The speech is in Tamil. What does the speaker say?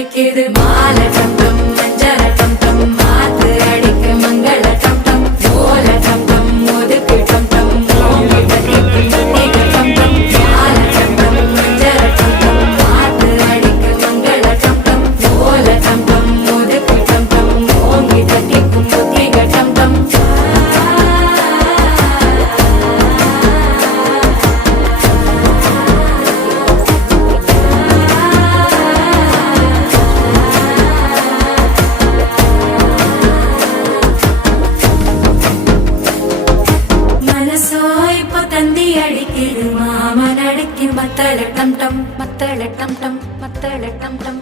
தவிக்குது மாலை டம் டம் மஞ்சள டம் டம் மாத்து அடிக்க மங்கள டம் டம் ஓல டம் டம் ஒதுக்கு டம் டம் ஓங்கிட்ட கேக்கு தண்ணிக டம் டம் மாலை டம் டம் மஞ்சள டம் டம் மாத்து அடிக்க மங்கள டம் டம் ஓல டம் டம் ஒதுக்கு டம் டம் ஓங்கிட்ட கேக்கு தண்ணிக டம் டம் தந்தி அடிக்குது மாமன் அடிக்கு மத்தள டம் டம் மத்தள டம் டம் மத்தள டம் டம்